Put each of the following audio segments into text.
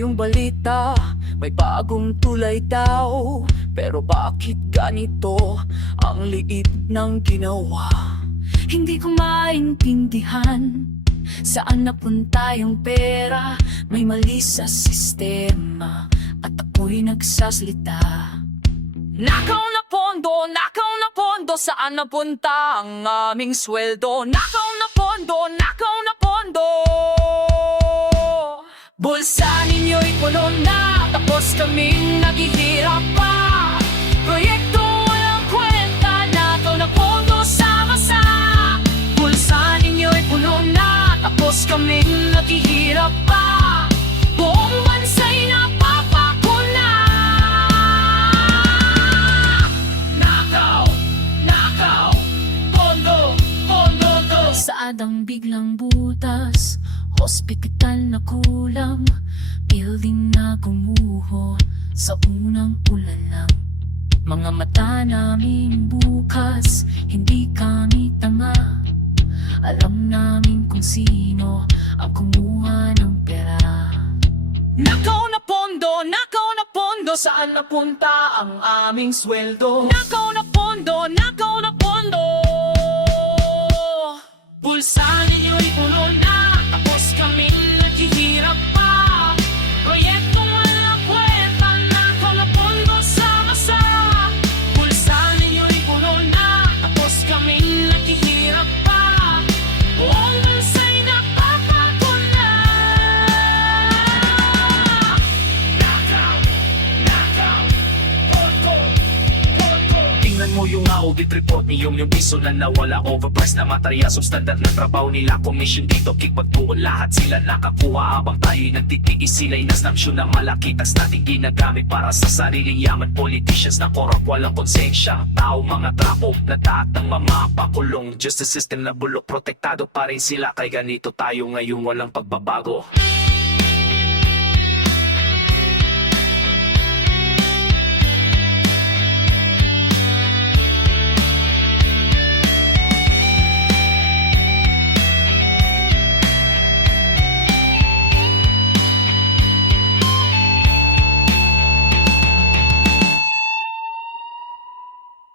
yung balita, may bagong tulay daw. Pero bakit ganito ang liit ng ginawa? Hindi ko maintindihan saan napunta yung pera. May mali sa sistema at ako'y nagsasalita. Nakaw na pondo, saan napunta ang aming sweldo? Nakaw na pondo. Bulsa ninyo'y puno na, tapos kaming naghihirap pa. Proyekto walang kwenta, nakaw na pondo sa masa. Bulsa ninyo'y puno na, tapos kaming naghihirap pa. Buong bansa'y napapakuna. Nakaw, pondo, saadang biglang butas, hospital na kulang, building na gumuho sa unang ulan lang. Mga mata namin bukas, hindi kami tanga. Alam namin kung sino ang kumuha ng pera. Nakaw na pondo, saan napunta ang aming sweldo? Nakaw na pondo. Bulsa ninyo'y puno na, tapos kaming naghihirap pa. Proyektong walang kwenta, nakaw na pondo sa masa. Bulsa ninyo'y puno na, tapos kaming naghihirap pa. Buong bansa'y napapakuna. Nakaw, pondo. Tingnan mo yung audit report niyong yung piso na nawala. Overpriced na materya, substandard na trabaho nila. Commission dito, kikpagtuon, lahat sila nakakuha. Habang tayo'y nagtitigis, sila'y nasnamsyon na malaki. Tas natin ginagamit para sa sariling yaman. Politicians na korap, walang konsensya. Tao, mga trapo, lahat ng mamapakulong. Justice system na bulok, protektado pa rin sila. Kay ganito tayo ngayon, walang pagbabago.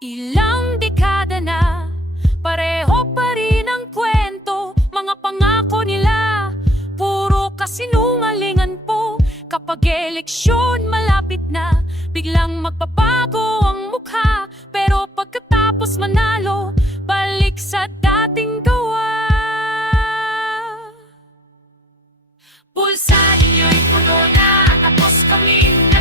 Ilang dekada na, pareho pa rin ang kwento. Mga pangako nila, puro kasinungalingan po. Kapag eleksyon malapit na, biglang magpapago ang mukha. Pero pagkatapos manalo, balik sa dating gawa. Bulsa ninyo'y puno na, tapos kaming